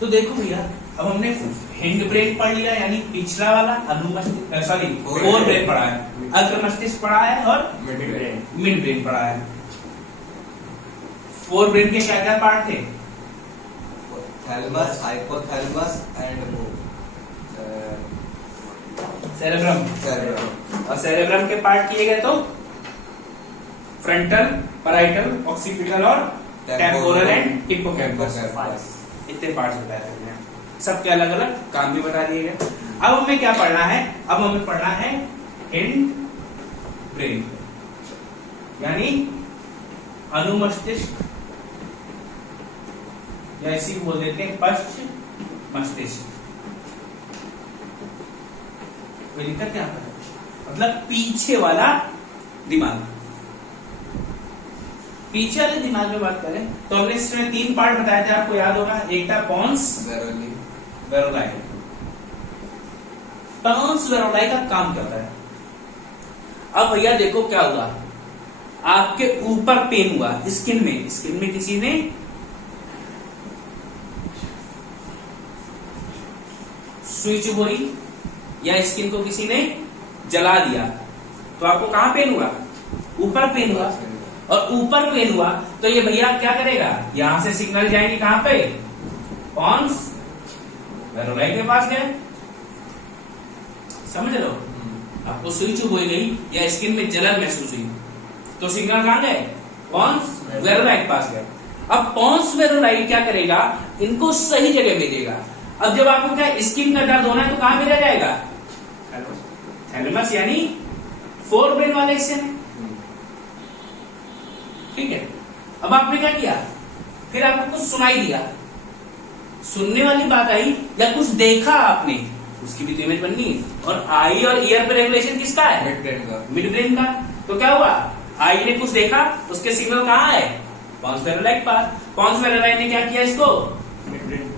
तो देखो भैया, अब हमने हिंड ब्रेन पढ़ लिया, यानी पिछला वाला अनुमस्तिष्क, सॉरी फोर ब्रेन पढ़ा है, अग्र मस्तिष्क पढ़ा है और मिड ब्रेन पढ़ा है। फोर ब्रेन के क्या क्या पार्ट थे? Thalamus, hypothalamus and cerebrum. और सेरेब्रम के पार्ट किए गए तो फ्रंटल, पैराइटल, ऑक्सीपिटल और टेम्पोरल एंड हिप्पोकैम्पस। इतने पार्ट्स बताए थे मैंने, सबके अलग अलग काम भी बता दिए गए। अब हमें क्या पढ़ना है? अब हमें पढ़ना है हिंड ब्रेन, यानी अनुमस्तिष्क, या इसी को बोल देते हैं पश्च मस्तिष्क। कोई दिक्कत क्या है? मतलब पीछे वाला दिमाग। पीछे वाले दिमाग में बात करें तो हमने इसमें 3 पार्ट बताए थे, आपको याद होगा। एक था पॉन्स वेरोलाई। पॉन्स वेरोलाई का काम करता है। अब भैया देखो क्या हुआ, आपके ऊपर पेन हुआ स्किन में किसी ने सुई चुभोई या स्किन को किसी ने जला दिया, तो आपको कहां पेन हुआ? ऊपर पेन हुआ। और ऊपर पेन हुआ तो ये भैया क्या करेगा? यहां से सिग्नल जाएंगे कहां पे? पॉन्स वेरोलाई के पास गए। समझ लो, आपको सुई चुभोई गई या स्किन में जलन महसूस हुई तो सिग्नल कहां गए? पॉन्स वेरोलाई के पास गए। अब पॉन्स वेरोलाई क्या करेगा? इनको सही जगह भेजेगा। अब जब आपको क्या स्किन का दर्द होना है तो कहां भेजा जाएगा? थैलेमस, यानी फोर ब्रेन वाले हिस्से में। ठीक है। अब आपने क्या किया? फिर आपको कुछ सुनाई दिया, सुनने वाली बात आई, या कुछ देखा आपने, उसकी भी तो इमेज बननी है। और आई और ईयर पे रेगुलेशन किसका है? मिड ब्रेन का। तो क्या हुआ? आई ने कुछ देखा, उसके सिग्नल कहां है? पॉन्स वेरोलाई के पास। पॉन्स वेरोलाई ने क्या किया? इसको मिड ब्रेन।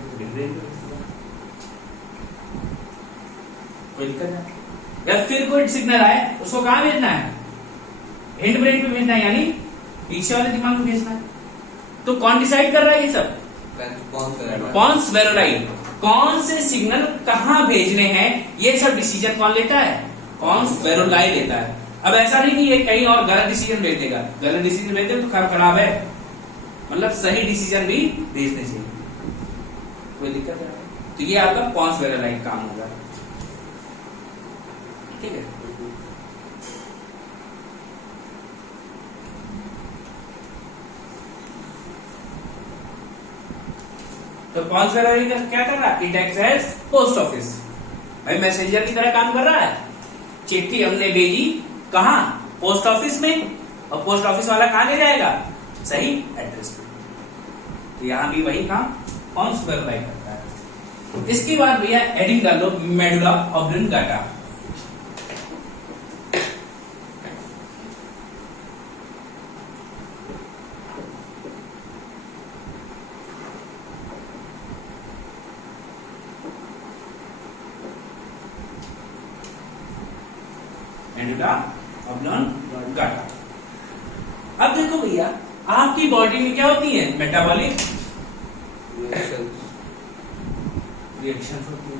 कोई दिक्कत है? या फिर कोई सिग्नल आए, उसको कहां भेजना है? हिंड ब्रेन पे भेजना है, यानी पीछे वाले दिमाग में भेजना है। तो कौन डिसाइड कर रहा है ये सब? पॉन्स वेरोलाई। कौन से सिग्नल कहां भेजने हैं, ये सब डिसीजन कौन लेता है? पॉन्स वेरोलाई लेता है। अब ऐसा नहीं कि ये कहीं और गलत डिसीजन भेज देगा। गलत डिसीजन भेज दे तो खराब है, मतलब सही डिसीजन भी भेजने चाहिए। कोई दिक्कत है? तो ये आपका पॉन्स वेरोलाई काम होगा। ठीक है। तो पॉन्स वेरोलाई क्या कर रहा है? It acts as post office. भाई मैसेंजर की तरह काम कर रहा है। चिट्ठी हमने भेजी कहां? पोस्ट ऑफिस में। और पोस्ट ऑफिस वाला कहां ले जाएगा? सही एड्रेस पे। तो यहां भी वही काम पॉन्स वेरोलाई करता है। इसके बाद भैया हेडिंग डाल लो, मेडुला ऑब्लिंगाटा। अब देखो भैया, आपकी बॉडी में क्या होती है? मेटाबॉलिक रिएक्शंस होती है।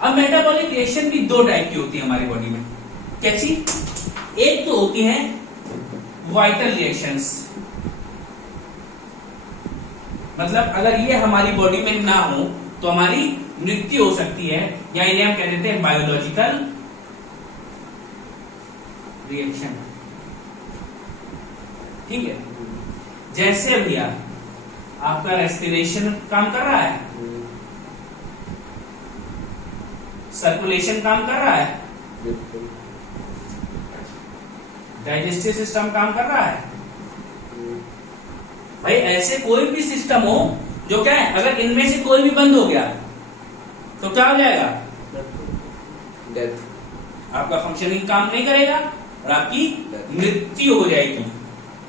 अब मेटाबॉलिक रिएक्शन भी 2 टाइप की होती है हमारी बॉडी में। कैसी? एक तो होती है वाइटल रिएक्शंस, मतलब अगर ये हमारी बॉडी में ना हो तो हमारी मृत्यु हो सकती है, या इन्हें हम कह देते हैं बायोलॉजिकल रिएक्शन। ठीक है। जैसे भैया आपका रेस्पिरेशन काम कर रहा है, सर्कुलेशन काम कर रहा है, डाइजेस्टिव सिस्टम काम कर रहा है। भाई ऐसे कोई भी सिस्टम हो जो क्या है, अगर इनमें से कोई भी बंद हो गया तो क्या हो जाएगा? डेथ। आपका फंक्शनिंग काम नहीं करेगा और आपकी मृत्यु हो जाएगी।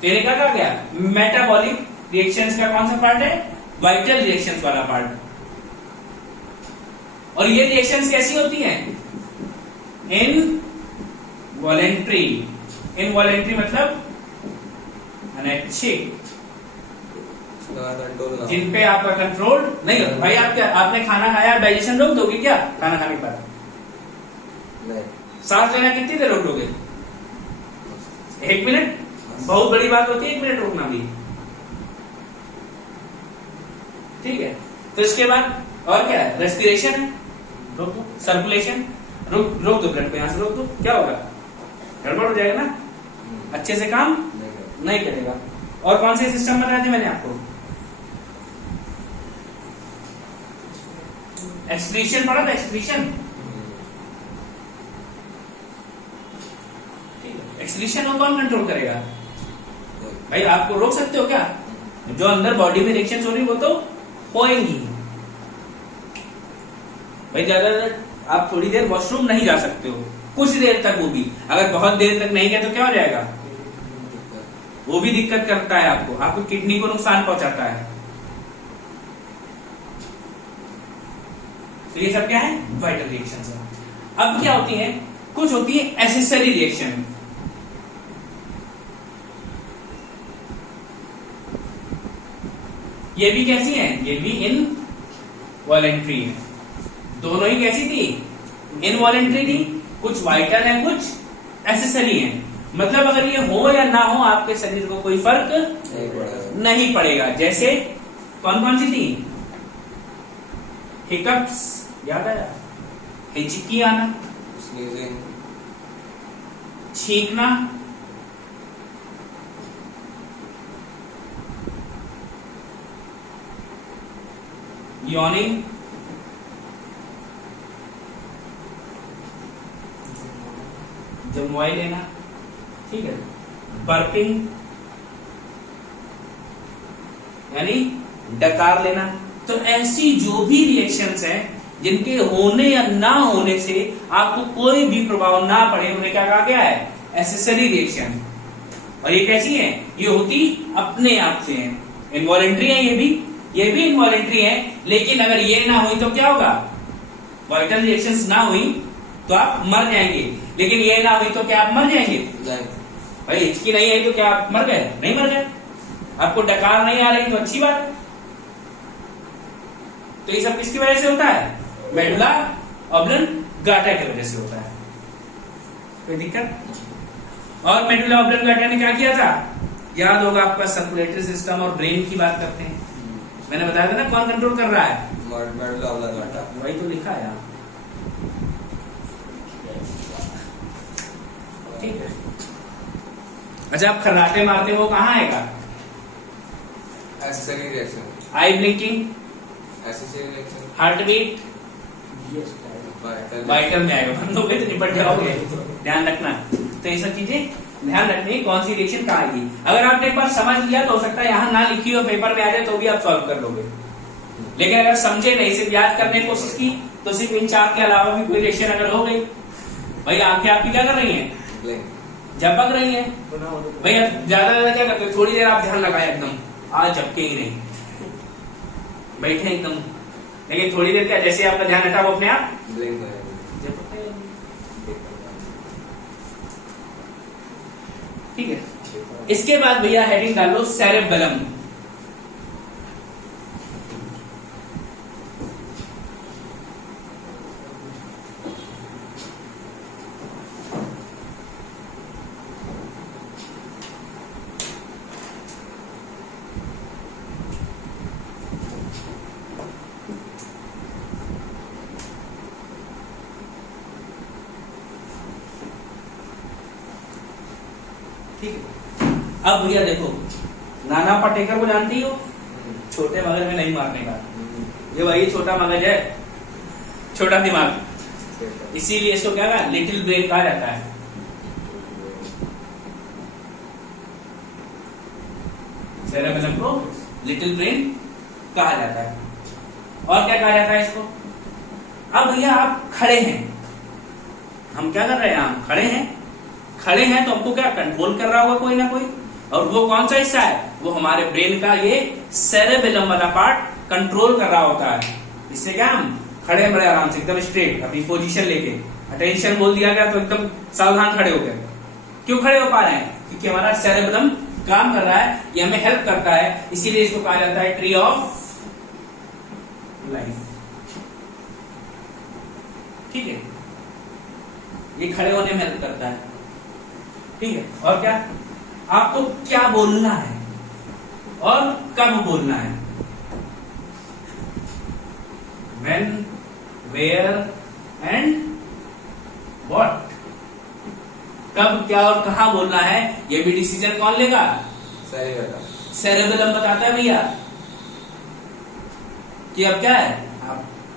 तेरे क्या कहा गया? मेटाबॉलिक रिएक्शंस का कौन सा पार्ट है? वाइटल रिएक्शंस वाला पार्ट। और ये रिएक्शंस कैसी होती हैं? इनवॉलेंट्री। इनवॉलेंट्री मतलब अनैच्छिक उसके बाद कंट्रोल ना हो। जिन पे आपका कंट्रोल नहीं होता। भाई आपने खाना खाया, डाइजेशन रोक दोगे क्या खाना खाने के बाद? नहीं। सांस लेना कितनी देर रोक दोगे? 1 मिनट? बहुत बड़ी बात होती है 1 मिनट रोकना भी। ठीक है, तो इसके बाद और क्या है? रेस्पिरेशन है, रोक दो। सर्कुलेशन रोक दो, ब्लड को यहां से रोक दो, क्या होगा? गड़बड़ हो जाएगा ना, अच्छे से काम नहीं करेगा। और कौन से सिस्टम बताए थे मैंने आपको? एक्सक्रीशन पढ़ा था, एक्सक्रीशन। एक्सक्रीशन को कौन कंट्रोल करेगा? भाई आपको रोक सकते हो क्या? जो अंदर बॉडी में रिएक्शन हो रही वो तो होएंगी। भाई ज्यादा आप थोड़ी देर वॉशरूम नहीं जा सकते हो, कुछ देर तक, वो भी अगर बहुत देर तक नहीं गए तो क्या हो जाएगा? वो भी दिक्कत करता है आपको, आपको किडनी को नुकसान पहुंचाता है। तो ये सब क्या है? वाइटल रिएक्शंस है। अब क्या होती है? कुछ होती है एसेसरी रिएक्शन। ये भी कैसी है? ये भी इनवॉलेंट्री है। दोनों ही कैसी थी? इनवॉलेंट्री थी। कुछ वाइटल है, कुछ एसेसरी है। मतलब अगर ये हो या ना हो आपके शरीर को कोई फर्क नहीं पड़ेगा। जैसे कौन कौन सी थी? हिकअप्स, याद आया? हिचकी आना, स्नीजिंग, छींकना, यॉनिंग, जमवाई लेना, ठीक है, बर्पिंग यानी डकार लेना। तो ऐसी जो भी रिएक्शंस हैं जिनके होने या ना होने से आपको कोई भी प्रभाव ना पड़े, उन्हें क्या कहा गया है? Accessory reaction. और ये कैसी है? ये होती अपने आप से है, इनवॉलेंट्री है। ये भी इनवॉलेंट्री है। लेकिन अगर ये ना हुई तो क्या होगा? वाइटल रिएक्शंस ना हुई तो आप मर जाएंगे। लेकिन ये ना हुई तो क्या आप मर जाएंगे? भाई हिचकी नहीं आई तो क्या आप मर गए? नहीं मर गए। आपको डकार नहीं आ रही तो अच्छी बात है। तो ये सब किसकी वजह से होता है? मेडुला ऑब्लंगाटा की वजह से होता है। कोई दिक्कत? और मेडुला ऑब्लंगाटा ने क्या किया था? याद होगा आपका, सर्कुलेटरी सिस्टम और ब्रेन की बात करते हैं। मैंने बताया था ना कौन कंट्रोल कर रहा है? Medulla oblongata. वही तो लिखा है यहाँ। ठीक है। अच्छा, आप खर्राटे मारते हो, कहाँ आएगा? Accessory reaction. Eye blinking, accessory reaction. Heart beat, vital में आएगा। बंद हो गए तो निपट जाओगे। ध्यान रखना। तो ये सब चीजें ध्यान रखनी, कौन सी रिएक्शन कहाँ आएगी। अगर आपने एक बार समझ लिया तो हो सकता है यहाँ ना लिखी हो, पेपर में आ जाए तो भी आप सॉल्व कर लोगे। लेकिन अगर समझे नहीं, सिर्फ याद करने की कोशिश की, तो सिर्फ इन 4 के अलावा भी कोई रिएक्शन अगर हो गई, भाई आंखें आपकी क्या कर रही हैं? झपक रही है। भैया ज्यादा क्या करते? थोड़ी देर आप ध्यान लगाए एकदम, आज झपके ही नहीं, बैठे एकदम। लेकिन थोड़ी देर क्या, जैसे आपका ध्यान हटा वो अपने आप ठीक है। इसके बाद भैया हेडिंग डालो सेरेबेलम। ठीक है। अब भैया देखो, नाना पाटेकर को जानती हो? छोटे मगज में नहीं मारने का, ये वही छोटा मगज है, छोटा दिमाग। इसीलिए इसको क्या कहा? लिटिल ब्रेन कहा जाता है। सेरेबेलम को लिटिल ब्रेन कहा जाता है। और क्या कहा जाता है इसको? अब भैया आप खड़े हैं, हम क्या कर रहे हैं? हम खड़े हैं तो हमको क्या कंट्रोल कर रहा होगा कोई ना कोई। और वो कौन सा हिस्सा है? वो हमारे ब्रेन का ये सेरेबेलम वाला पार्ट कंट्रोल कर रहा होता है। इससे क्या हम खड़े हैं बड़े आराम से, एकदम स्ट्रेट अपनी पोजीशन लेके। अटेंशन बोल दिया गया तो एकदम सावधान खड़े हो गए। क्यों खड़े हो पा रहे हैं? क्योंकि हमारा सेरेबेलम काम कर रहा है, ये हमें हेल्प करता है, इसीलिए इसको कहा जाता है ट्री ऑफ लाइफ। ठीक है, ये खड़े होने में हेल्प करता है। ठीक है, और क्या आपको क्या बोलना है और कब बोलना है, when, where and what, कब क्या और कहां बोलना है, ये भी डिसीजन कौन लेगा, सेरेबेलम बताता है भैया। कि अब क्या है,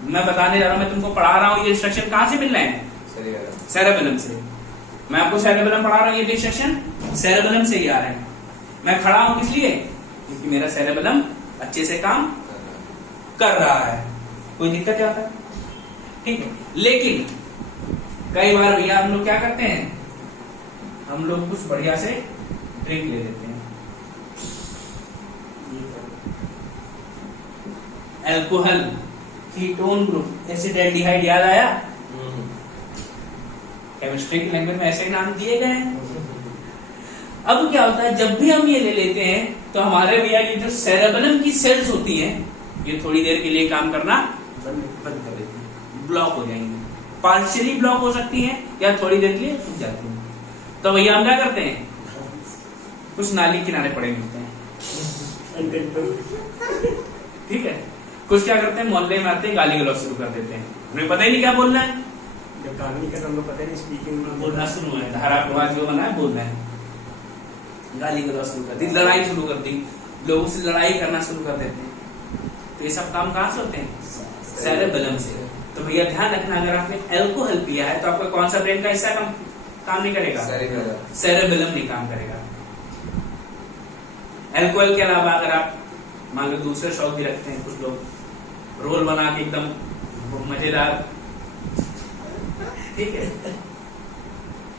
मैं बताने जा रहा हूं, मैं तुमको पढ़ा रहा हूं, ये इंस्ट्रक्शन कहां से मिल रहे हैं, सेरेबेलम से। मैं आपको सेरेबेलम पढ़ा रहा हूं, ये इंस्ट्रक्शन सेरेबेलम से ही आ रहे हैं। मैं खड़ा हूं किस लिए, क्योंकि मेरा सेरेबेलम अच्छे से काम कर रहा है, कोई दिक्कत क्या होता है। ठीक है, लेकिन कई बार भैया हम लोग क्या करते हैं, हम लोग कुछ बढ़िया से ड्रिंक ले लेते हैं, अल्कोहल, कीटोन ग्रुप, एसिडाल्डिहाइड, याद आया, केमिस्ट्री की लैंग्वेज में ऐसे नाम दिए गए हैं। अब क्या होता है, जब भी हम ये ले लेते हैं तो हमारे भैया ये जो सेरेबेलम की सेल्स होती हैं, ये थोड़ी देर के लिए काम करना बंद कर देती हैं, ब्लॉक हो जाएंगे, पार्शियली ब्लॉक हो सकती हैं या थोड़ी देर के लिए रुक जाती हैं। तो भैया हम क्या करते हैं, कुछ नाली किनारे पड़े मिलते हैं। ठीक है, कुछ क्या करते हैं, मोहल्ले में आते हैं, गाली गलौज शुरू कर देते हैं, उन्हें पता ही नहीं क्या बोलना है, जब गाली कर हमको पता नहीं, स्पीकिंग में बोलना शुरू है, धारा प्रवाह जो बना है बोलना है, गाली गलौज शुरू कर दी, लड़ाई शुरू कर दी, लोगों से लड़ाई करना शुरू कर देते हैं। तो ये सब काम कहां से होते हैं, सेरेबेलम से। तो भैया ध्यान रखना, अगर आपने अल्कोहल पिया है तो आपका कौन सा ब्रेन का हिस्सा काम नहीं करेगा, सेरेबेलम नहीं काम करेगा। अल्कोहल के अलावा अगर आप मान लो दूसरे शौक भी रखते हैं, कुछ लोग रोल बना के एकदम मजेदार, ठीक है,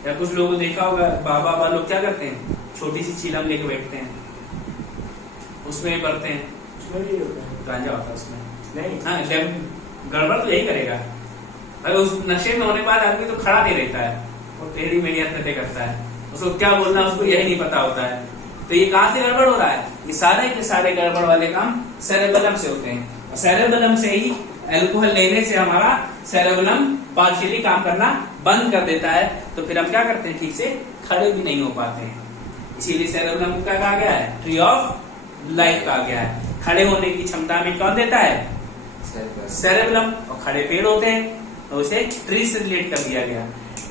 या कुछ लोगों को देखा होगा बाबा लोग क्या करते हैं, छोटी सी चीलम लेके बैठते हैं, उसमें भरते हैं, उसमें भी होता है, गांजा होता है उसमें नहीं, हाँ, जब गड़बड़ तो यही करेगा। अगर उस नशे में होने के बाद आदमी तो खड़ा नहीं रहता है, वो टेढ़ी मेढ़ी हरकतें करता है, उसको क्या बोलना उसको यही नहीं पता होता है। तो ये कहां से गड़बड़ हो रहा है, ये सारे के सारे गड़बड़ वाले काम सेरेबेलम से होते हैं, और सेरेबेलम से ही अल्कोहल लेने से हमारा सेरेबेलम पार्शियली काम करना बंद कर देता है। तो फिर हम क्या करते हैं, ठीक से खड़े भी नहीं हो पाते हैं। इसीलिए सेरेबेलम को क्या कहा गया है, ट्री ऑफ लाइफ कहा गया है। खड़े होने की क्षमता में कौन देता है, सेरेबेलम, और खड़े पेड़ होते हैं तो उसे ट्री से रिलेट कर दिया गया,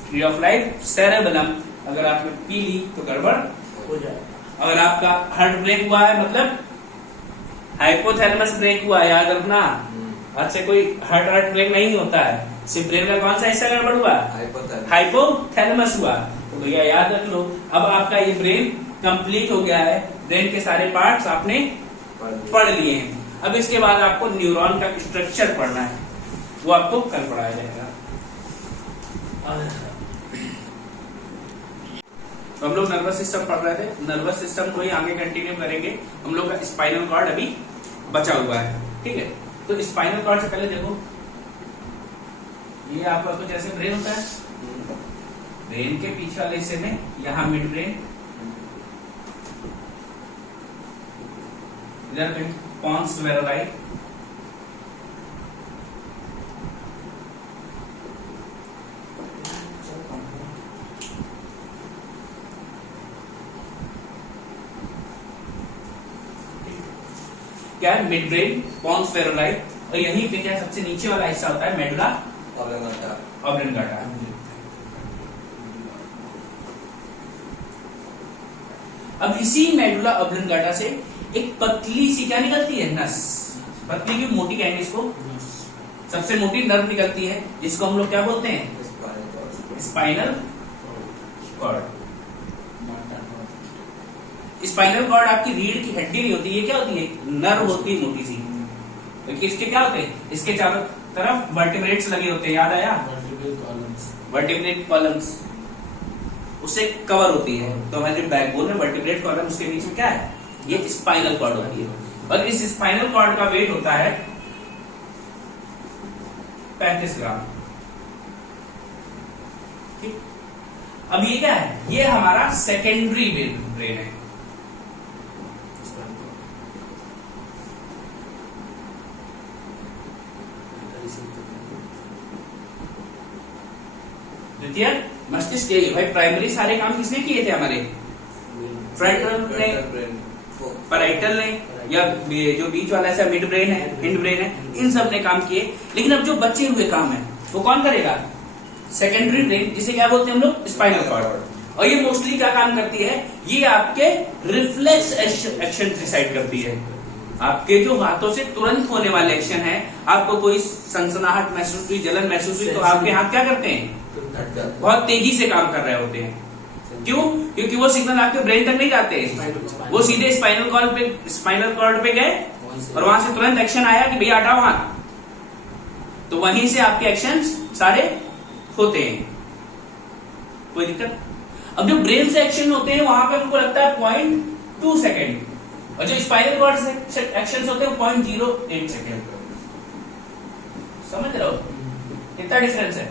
ट्री ऑफ लाइफ सेरेबेलम। अगर आपने पी ली तो गड़बड़ हो जाए। अगर आपका हार्ट ब्रेक हुआ है, मतलब हाइपोथैलेमस ब्रेक हुआ है, याद रखना, हाथ से कोई हार्ट ब्रेक नहीं होता है, सिर्फ ब्रेन का कौन सा हिस्सा गड़बड़ हुआ, हाइपोथैलेमस हुआ। तो भैया याद रख लो, अब आपका ये ब्रेन कंप्लीट हो गया है, ब्रेन के सारे पार्ट्स आपने पढ़ लिए हैं। अब इसके बाद आपको न्यूरॉन का स्ट्रक्चर पढ़ना है, वो आपको कल पढ़ाया जाएगा। तो हम लोग नर्वस सिस्टम पढ़ रहे थे, नर्वस सिस्टम को ही आगे कंटिन्यू करेंगे। हम लोग का स्पाइनल कॉर्ड अभी बचा हुआ है, ठीक है। तो स्पाइनल कॉर्ड से पहले देखो, ये आपका कुछ ऐसे ब्रेन होता है, ब्रेन के पीछे वाले हिस्से में यहाँ मिड ब्रेन, इधर पे पॉन्स वेरोलाई, क्या है, मिड ब्रेन, पॉन्स वेरोलाई, और यहीं पे क्या सबसे नीचे वाला हिस्सा होता है, मेडुला ऑब्लिंगाटा। अब इसी मेडुला ऑब्लिंगाटा से एक पतली सी क्या निकलती है, नस, पतली की मोटी कहेंगे इसको, सबसे मोटी नर्व निकलती है, जिसको हम लोग क्या बोलते हैं, स्पाइनल कॉर्ड। स्पाइनल कॉर्ड आपकी रीढ़ की हड्डी नहीं होती, ये क्या होती है, नर्व होती है मोटी सी। तो इसके क्या होते हैं, इसके चारों तरफ वर्टिब्रेट्स लगे होते हैं, याद आया, वर्टिब्रेट कॉलम्स उससे कवर होती है। तो हमारे जो बैकबोन है वर्टिब्रेट कॉलम, उसके बीच में क्या है, ये स्पाइनल कॉर्ड होती है, और इस स्पाइनल कॉर्ड का वेट होता है 35 ग्राम। ठीक, अब ये क्या है, ये हमारा सेकेंडरी ब्रेन है, द्वितीय मस्तिष्क के भाई प्राइमरी सारे काम किसने किए थे हमारे, फ्रंटल ने, पैराइटल ने, या ये जो बीच वाला ऐसा मिड ब्रेन है, हिंड ब्रेन है, इन सब ने काम किए। लेकिन अब जो बचे हुए काम है वो कौन करेगा, सेकेंडरी ब्रेन, जिसे क्या बोलते हैं हम लोग, स्पाइनल कॉर्ड। और ये मोस्टली क्या काम करती है, ये आपके रिफ्लेक्स एक्शन डिसाइड करती है। आपके जो हाथों से तुरंत होने वाले एक्शन है, आपको कोई सनसनाहट महसूस हुई, जलन महसूस हुई, तो आपके हाथ क्या करते हैं, बहुत तेजी से काम कर रहे होते हैं। क्यों, क्योंकि वो सिग्नल आपके ब्रेन तक नहीं जाते, वो सीधे स्पाइनल कॉर्ड पे गए और वहां से तुरंत एक्शन आया कि भैया हटाओ हाथ, तो वहीं से आपके एक्शन सारे होते हैं। कोई दिक्कत। अब जो ब्रेन से एक्शन होते हैं वहां पे हमको लगता है 0.2 सेकेंड, और जो स्पाइनल कॉर्ड से एक्शन होते हैं 0.08 सेकेंड। समझ रहे हो कितना डिफरेंस है,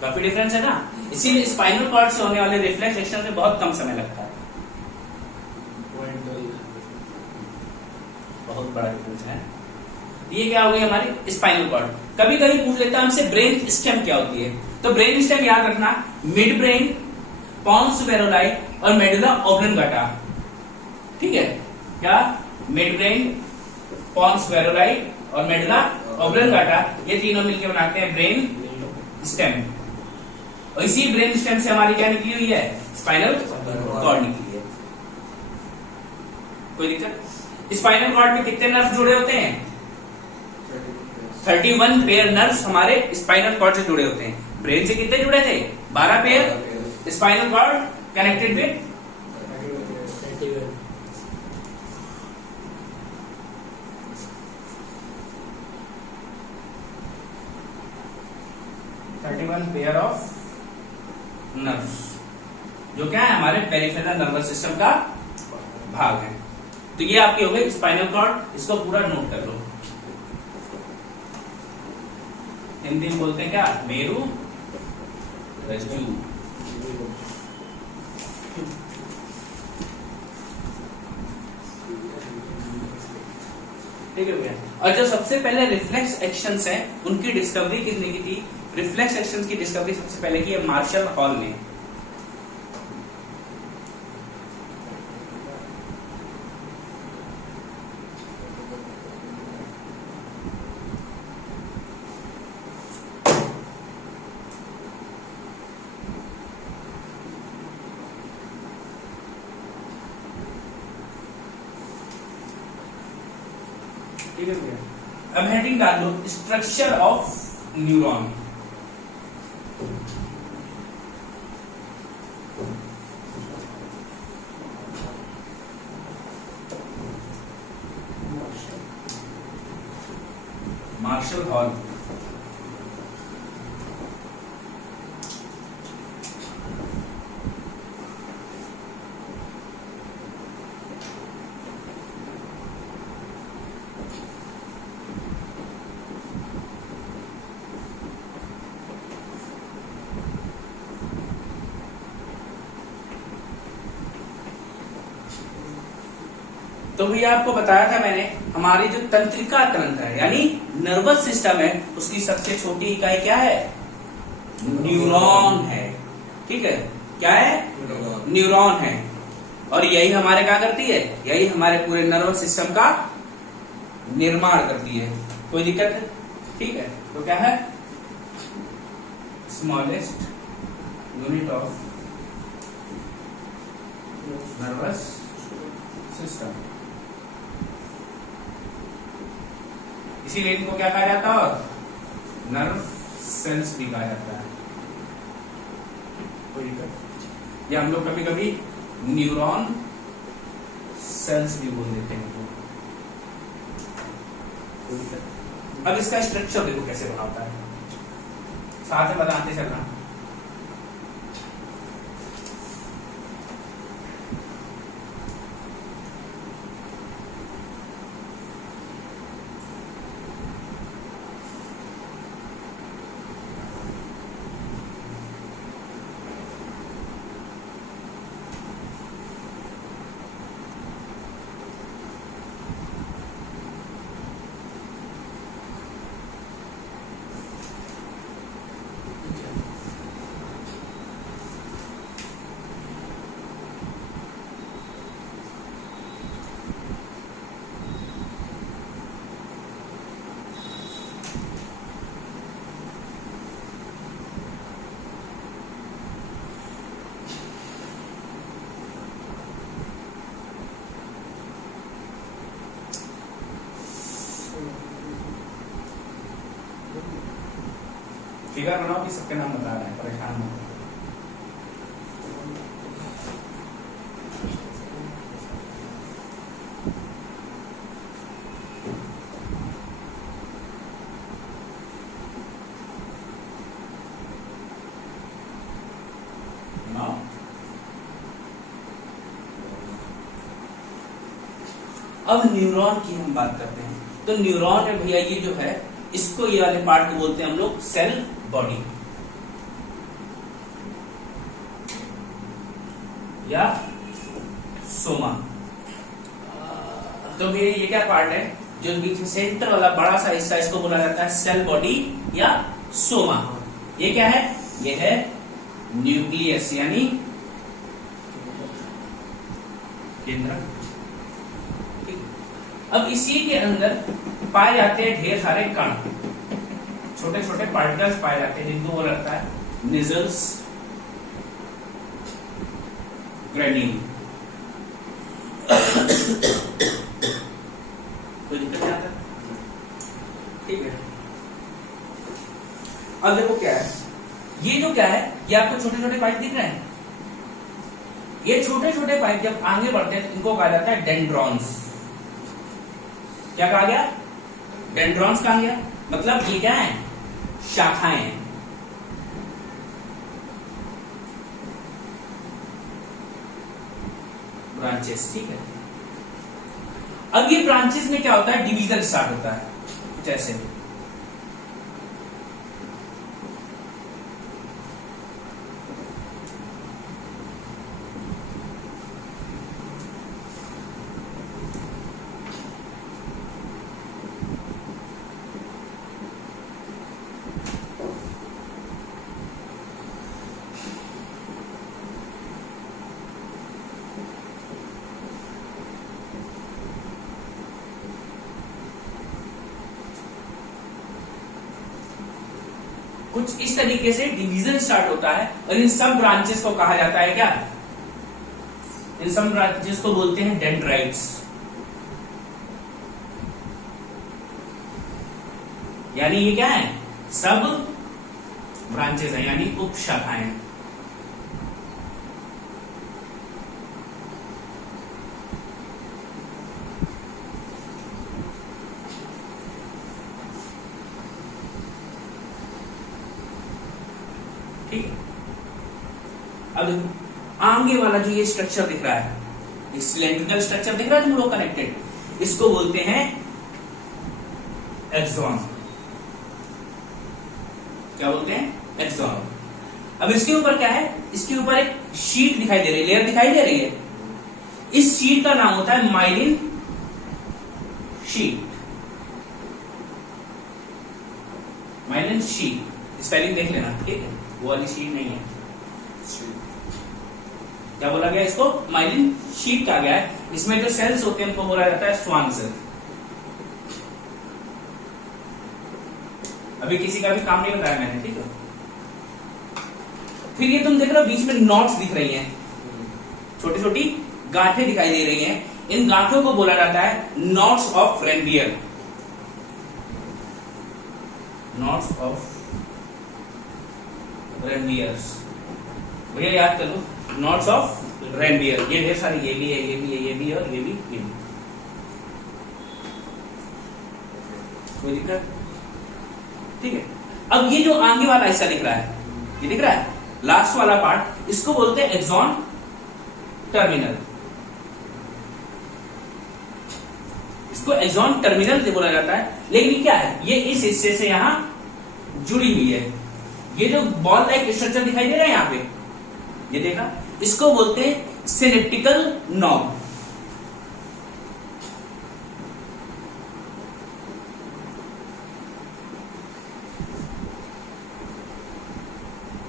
काफी डिफरेंस है ना। इसीलिए स्पाइनल कॉर्ड से होने वाले रिफ्लेक्स एक्शन में बहुत कम समय लगता है, बहुत बड़ा डिफरेंस है। ये क्या हो गई हमारी स्पाइनल कॉर्ड। कभी कभी पूछ लेता है हमसे ब्रेन स्टेम क्या होती है, तो ब्रेन स्टेम याद रखना, मिड ब्रेन, पॉन्स वेरोलाई और मेडुला ऑब्लंगाटा। ठीक है, क्या मिड ब्रेन, पॉन्स वेरोलाई और मेडुला ऑब्लंगाटा, ये तीनों मिलकर बनाते हैं ब्रेन स्टेम। और इसी ब्रेन स्टेम से हमारी क्या निकली हुई है, स्पाइनल कॉर्ड निकली है। कोई दिक्कत। स्पाइनल कॉर्ड में कितने नर्व जुड़े होते हैं, 31 पेयर नर्व्स हमारे स्पाइनल कॉर्ड से जुड़े होते हैं। ब्रेन से कितने जुड़े थे, 12 pair. Spinal cord connected with 31 pair of nerves, जो क्या है हमारे पेरिफेरल नर्वस सिस्टम का भाग है। तो ये आपकी हो गई स्पाइनल कॉर्ड, इसको पूरा नोट कर लो। हिंदी में बोलते हैं क्या, मेरू रज्जु। ठीक है भैया। और जो सबसे पहले रिफ्लेक्स एक्शंस हैं उनकी डिस्कवरी किसने की थी, रिफ्लेक्स एक्शंस की डिस्कवरी सबसे पहले की है मार्शल हॉल ने। ठीक है भैया। अब हेडिंग डाल दो, structure of neuron. Marshall Hall. तो भैया आपको बताया था मैंने, हमारी जो तंत्रिका तंत्र है यानी नर्वस सिस्टम है, उसकी सबसे छोटी इकाई क्या है, न्यूरॉन है। ठीक है, क्या है, न्यूरॉन है। और यही हमारे क्या करती है, यही हमारे पूरे नर्वस सिस्टम का निर्माण करती है। कोई दिक्कत है, ठीक है। तो क्या है, smallest unit of nervous system, इसीलिए इनको क्या कहा जाता है, और नर्व सेल्स भी कहा जाता है। कोई दिक्कत, या हम लोग कभी कभी न्यूरॉन सेल्स भी बोल देते हैं। कोई दिक्कत। अब इसका स्ट्रक्चर देखो कैसे बना होता है, साथ में बताते चलना। फिगर बनाओ कि सबके नाम बता रहे हैं, परेशान मत हो। बनाओ। अब न्यूरॉन की हम बात करते हैं। तो न्यूरॉन है भैया, ये जो है इसको, ये वाले पार्ट को बोलते हैं हम लोग सेल बॉडी या सोमा। तो भैया ये क्या पार्ट है, जो बीच में सेंटर वाला बड़ा सा हिस्सा, इसको बोला जाता है सेल बॉडी या सोमा। ये क्या है, ये है न्यूक्लियस यानी केंद्रक। अब इसी के अंदर पाए जाते हैं ढेर सारे कण, छोटे छोटे पार्टिकल्स पाए जाते हैं, जिनको बोला जाता है निजल्स ग्रेन्यूल। कोई दिक्कत नहीं आता, ठीक है। अब देखो क्या है, ये जो क्या है, ये आपको छोटे छोटे पाइप दिख रहे हैं। ये छोटे छोटे पाइप जब आगे बढ़ते हैं तो इनको कहा जाता है डेंड्रॉन्स। क्या कहा गया, डेंड्रॉन्स कहा गया। मतलब ये क्या है, शाखाएं हैं। ब्रांचेस, ठीक है। अब ये ब्रांचेस में क्या होता है, डिवीजन स्टार्ट होता है कुछ ऐसे। कुछ इस तरीके से डिवीजन स्टार्ट होता है, और इन सब ब्रांचेस को कहा जाता है क्या, इन सब ब्रांचेस को बोलते हैं डेंड्राइट्स, यानी ये क्या है, सब ब्रांचेस हैं, यानी उप शाखाएं। ठीक है। अब देखो आगे वाला जो ये स्ट्रक्चर दिख रहा है, ये सिलेंड्रिकल स्ट्रक्चर दिख रहा है तुम लोग कनेक्टेड, इसको बोलते हैं एक्सॉन। क्या बोलते हैं, एक्सॉन। अब इसके ऊपर क्या है, इसके ऊपर एक शीट दिखाई दे रही है, लेयर दिखाई दे रही है। इस शीट का नाम होता है myelin sheath. Myelin sheath spelling देख लेना, ठीक है, वो वाली शीट नहीं है। क्या बोला गया, इसको माइलिन शीट कहा गया है। इसमें जो सेल्स होते हैं उनको बोला जाता है स्वान सेल। अभी किसी का भी काम नहीं बताया मैंने, ठीक है। फिर ये तुम देख रहे हो बीच में नॉट्स दिख रही हैं, छोटी छोटी गांठें दिखाई दे रही हैं। इन गांठों को बोला जाता है nodes of Ranvier. Nodes of Ranviers, भैया याद कर लो, नॉट्स ऑफ रेनवियर। ये ढेर सारी, ये भी है, ये भी है, ये भी है, और ये भी, ये भी। कोई दिक्कत, ठीक है। अब ये जो आगे वाला हिस्सा दिख रहा है, ये दिख रहा है लास्ट वाला पार्ट, इसको बोलते हैं एक्सॉन टर्मिनल। इसको एक्सॉन टर्मिनल से बोला जाता है। लेकिन ये क्या है, ये इस हिस्से से यहां जुड़ी हुई है। ये जो बॉल लाइक स्ट्रक्चर दिखाई दे रहा है यहां पे, ये देखा, इसको बोलते हैं सिनेप्टिकल नॉब।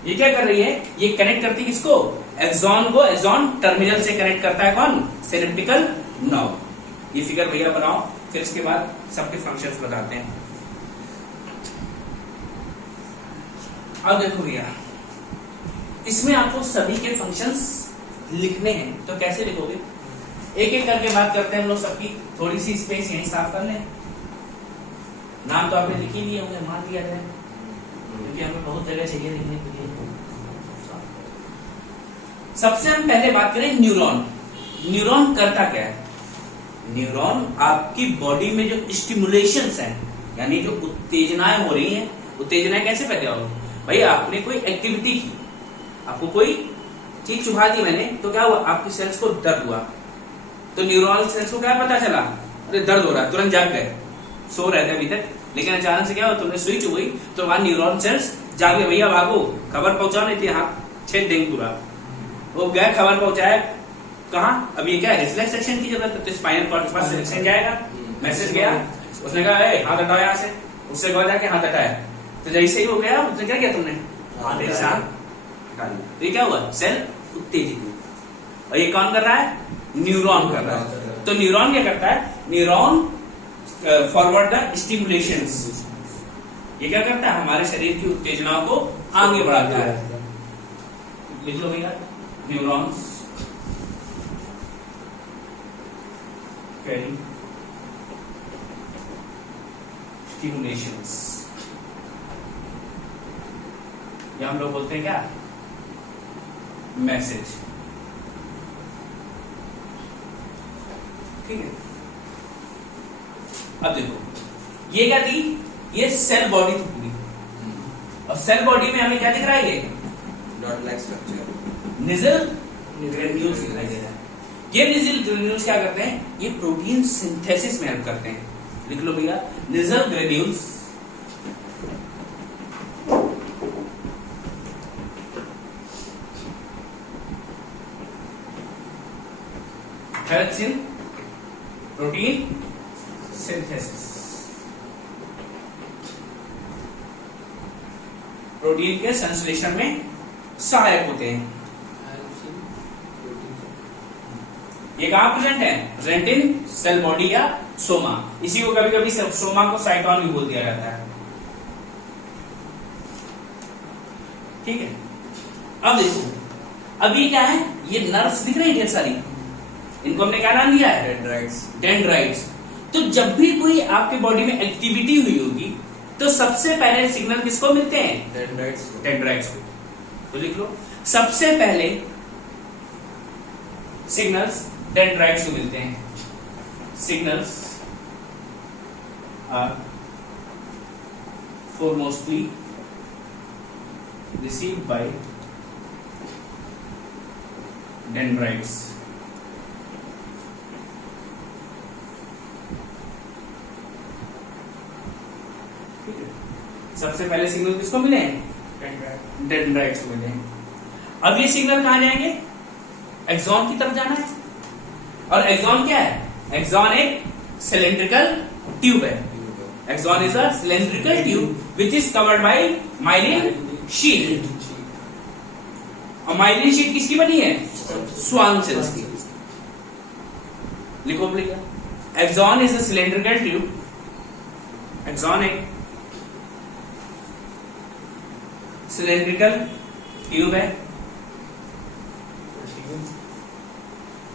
ये क्या कर रही है, ये कनेक्ट करती है किसको, एक्सॉन को, एक्सॉन टर्मिनल से कनेक्ट करता है कौन, सिनेप्टिकल नॉब। ये फिगर भैया बनाओ, फिर इसके बाद सबके फंक्शंस बताते हैं। अब देखो भैया, इसमें आपको सभी के फंक्शंस लिखने हैं, तो कैसे लिखोगे, एक एक करके बात करते हैं हम लोग सबकी। थोड़ी सी स्पेस यहीं साफ कर लें। नाम तो आपने लिख ही लिए होंगे, मान लिया जाए, क्योंकि हमें बहुत जगह चाहिए लिखने के लिए। सबसे हम पहले बात करें न्यूरॉन। न्यूरॉन करता क्या है? न्यूरॉन आपकी बॉडी में जो स्टिमुलेशंस हैं, यानी जो उत्तेजनाएं हो रही हैं, उत्तेजनाएं कैसे पैदा हो? भाई आपने कोई एक्टिविटी की, आपको कोई चीज चुभा दी मैंने, तो क्या हुआ? आपकी सेल्स को दर्द हुआ, तो न्यूरॉनल सेल्स को क्या पता चला? अरे दर्द हो रहा है, तुरंत जाग गए, सो रहे थे अभी तक, लेकिन अचानक से क्या हुआ? तुमने सुई चुभ गई, तो वहां न्यूरॉन सेल्स जाग गए, भैया भागो, खबर पहुंचा नहीं थी, हाँ छेद देंगे पूरा। वो गए, खबर पहुंचाया कहा? अब ये क्या है? रिफ्लेक्स एक्शन की जरूरत है, तो स्पाइनल कॉर्ड के पास रिफ्लेक्शन जाएगा, मैसेज गया, उसने कहा ए हाथ हटाओ यहाँ से, उससे कहा जाके हाथ हटाया, तो जैसे ही हो गया, उसने क्या किया? तुमने हाथ हटा लिया, तो ये क्या हुआ? सेल उत्तेजित हुई। और ये कौन कर रहा है? न्यूरॉन कर रहा है। तो न्यूरॉन क्या करता है? Neuron forward the stimulations. ये क्या करता है? हमारे शरीर की उत्तेजनाओं को आगे बढ़ाता है। लिख लो भैया, न्यूरॉन्स कैरी स्टिमुलेशंस, या हम लोग बोलते हैं क्या? मैसेज। ठीक है, अब देखो ये क्या थी? ये सेल बॉडी थी पूरी, और सेल बॉडी में हमें क्या दिख रहा है? ये dot like structure, Nissl granules दिखाई दे रहा है। ये निजल ग्रेन्यूल्स क्या करते हैं? ये प्रोटीन सिंथेसिस में हेल्प करते हैं। लिख लो भैया, Nissl granules helps in protein synthesis। Protein के संश्लेषण में सहायक होते हैं। ये कहां प्रेजेंट है? प्रेजेंट इन सेल बॉडी या सोमा। इसी को कभी कभी सोमा को साइटोन भी बोल दिया जाता है। ठीक है, अब देखो, अब ये क्या है? ये नर्व्स दिख रही है ढेर सारी, इनको हमने क्या नाम दिया है? डेंड्राइट्स। डेंड्राइट्स। तो जब भी कोई आपके बॉडी में एक्टिविटी हुई होगी, तो सबसे पहले सिग्नल किसको मिलते हैं? डेंड्राइट्स। डेंड्राइट्स को। तो लिख लो, सबसे पहले सिग्नल्स डेंड्राइट्स को मिलते हैं। Signals are foremostly received by dendrites. सबसे पहले सिग्नल किसको मिले हैं? डेंड्राइट्स को मिले हैं। अब ये सिग्नल कहां जाएंगे? एक्सॉन की तरफ जाना है। और एक्सॉन क्या है? एक्सॉन एक सिलेंड्रिकल ट्यूब है। Axon is a cylindrical tube which is covered by myelin sheath. और माइलिन शीट किसकी बनी है? स्वान सेल्स की। लिखो भैया, axon is a cylindrical tube. Axon एक सिलेंड्रिकल ट्यूब है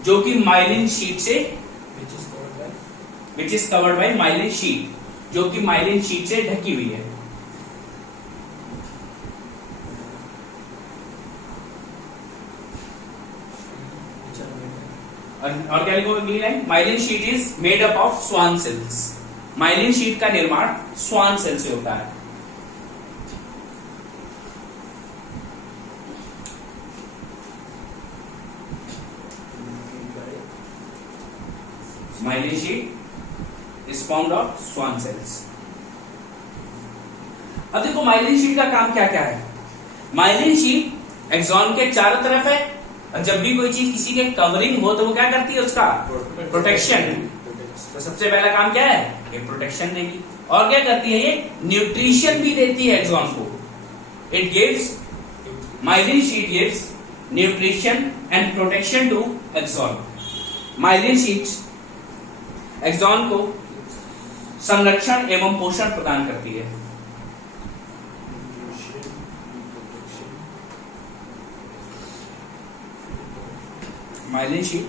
जो कि माइलिन शीट से, which is covered by myelin sheath, जो कि माइलिन शीट से ढकी हुई है। और क्या लिखोगे अगली line? Myelin sheath is made up of Schwann cells. Myelin sheath का निर्माण स्वान सेल से होता है। Myelin sheath is formed of Schwann cells. अब देखो माइलिन शीट का काम क्या क्या है। माइलिन शीट एक्सॉन के चारों तरफ है, और जब भी कोई चीज किसी के कवरिंग हो तो वो क्या करती है? उसका प्रोटेक्शन। तो सबसे पहला काम क्या है? ये प्रोटेक्शन देगी। और क्या करती है? ये न्यूट्रिशन भी देती है एक्सॉन को। It gives, myelin sheath gives nutrition and protection to axon. Myelin sheath axon को संरक्षण एवं पोषण प्रदान करती है। माइलिन शीट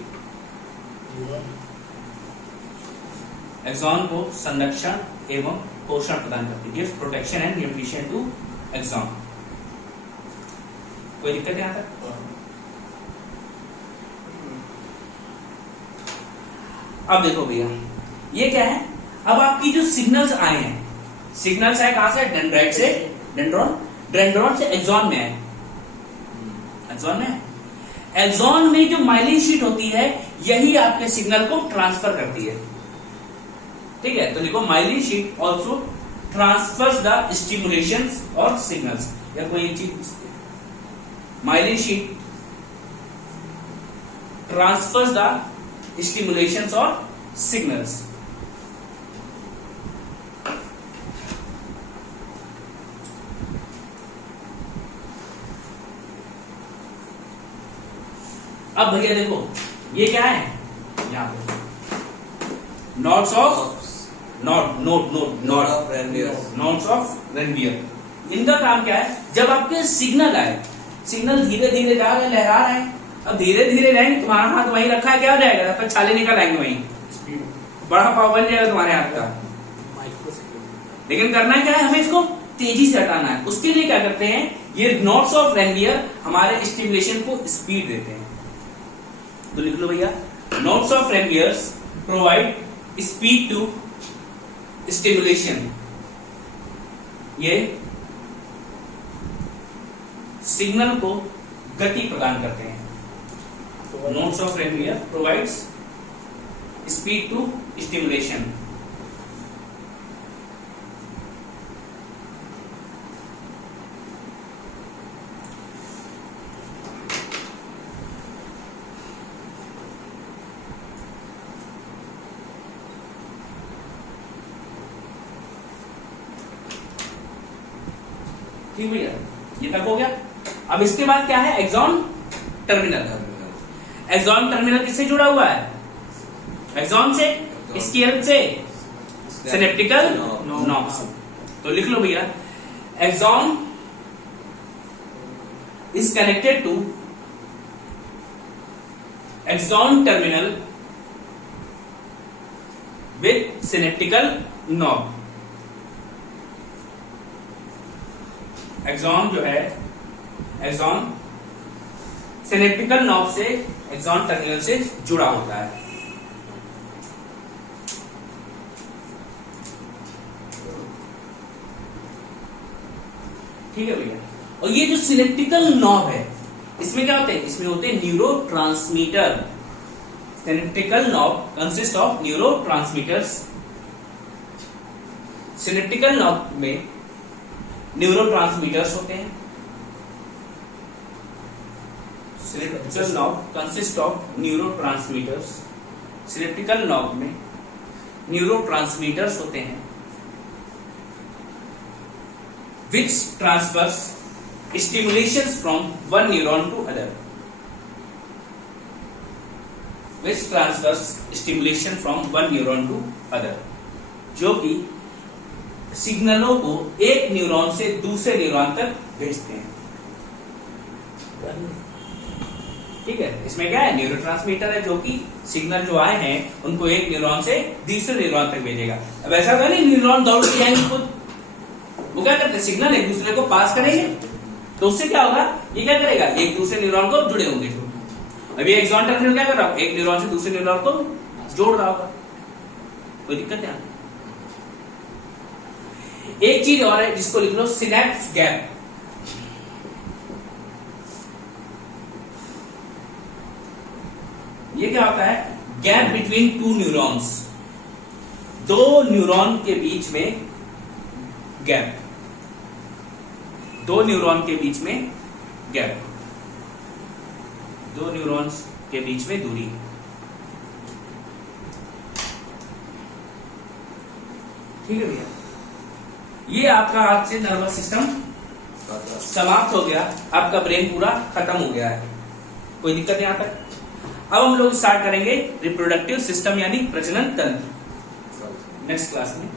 एक्सॉन को संरक्षण एवं पोषण प्रदान करती है। Gives protection and nutrition to axon. कोई दिक्कत नहीं आता? अब देखो भैया, ये क्या है, अब आपकी जो सिग्नल्स आए हैं, सिग्नल्स आए कहां से? डेंड्राइट से डेंड्रॉन, डेंड्रॉन से एक्सॉन में है, एक्सॉन में है। एक्सॉन में जो माइलिन शीट होती है यही आपके सिग्नल को ट्रांसफर करती है, ठीक है? तो देखो myelin sheath also transverse the stimulations और सिग्नल्स, या कोई एक चीज, myelin sheath transverse the stimulations और सिग्नल्स। अब भैया देखो ये क्या है, यहां पे notes of not of Ranvier, notes of Ranvier. इनका काम क्या है, जब आपके सिग्नल आए, सिग्नल धीरे धीरे जा रहे, लहरा रहे हैं, अब धीरे धीरे रहेंगे, तुम्हारा हाथ वहीं रखा है, क्या हो जाएगा? तब तक छाले निकल आएंगे वहीं, स्पीड बड़ा पाव बन जाएगा तुम्हारे हाथ का। माइक्रोसेकंड। लेकिन करना क्या है, हमें इसको तेजी से हटाना है। उसके लिए क्या करते हैं, ये नोट्स ऑफ रेनवियर हमारे स्टिमुलेशन को स्पीड देते हैं। तो लिख लो भैया, nodes of Ranvier provide speed to stimulation. ये सिग्नल को गति प्रदान करते हैं। तो nodes of Ranvier provides speed to stimulation. ठीक भैया, ये तक हो गया। अब इसके बाद क्या है, एक्सॉन टर्मिनल। एक्सॉन टर्मिनल किससे जुड़ा हुआ है? एक्सॉन से, इसकी हेल्प से सिनेप्टिकल नॉब से। तो लिख लो भैया, axon is connected to axon terminal with synaptical knob. Axon जो है, एक्सॉन सिनेप्टिकल नॉब से एक्सॉन टर्मिनल से जुड़ा होता है। ठीक है भैया। और ये जो सिनेप्टिकल नॉब है, इसमें क्या होते हैं? इसमें होते हैं neuro transmitter. Synaptical knob consist of neuro transmitters. Synaptical knob में न्यूरोट्रांसमीटर्स होते हैं। Synaptical knob consist of neurotransmitters. Synaptical knob में न्यूरोट्रांसमीटर्स होते हैं which transfers stimulations from one neuron to other, which transfers stimulation from one neuron to other, जो कि सिग्नलों को एक न्यूरॉन से दूसरे न्यूरॉन तक भेजते हैं। ठीक है, इसमें क्या है, न्यूरोट्रांसमीटर है जो कि सिग्नल जो आए हैं उनको एक न्यूरॉन से दूसरे न्यूरॉन तक भेजेगा। अब ऐसा होगा नहीं न्यूरॉन दौड़ के जाएंगे खुद, वो क्या करते हैं, सिग्नल एक दूसरे को पास करेंगे, तो उससे क्या होगा, ये क्या करेगा, एक दूसरे न्यूरॉन को जुड़े होंगे। अभी एक्सॉन टर्मिनल क्या कर रहा हूं, एक न्यूरॉन से दूसरे न्यूरॉन को जोड़ रहा होगा, कोई दिक्कत है? एक चीज और है जिसको लिख लो, सिनेप्स गैप। ये क्या होता है, गैप बिटवीन टू न्यूरॉन्स, दो न्यूरॉन के बीच में गैप, दो न्यूरॉन के बीच में गैप, दो न्यूरॉन्स के बीच में दूरी। ठीक है भैया, ये आपका आज से नर्वस सिस्टम समाप्त हो गया, आपका ब्रेन पूरा खत्म हो गया है, कोई दिक्कत यहां तक? अब हम लोग स्टार्ट करेंगे रिप्रोडक्टिव सिस्टम यानी प्रजनन तंत्र नेक्स्ट क्लास में।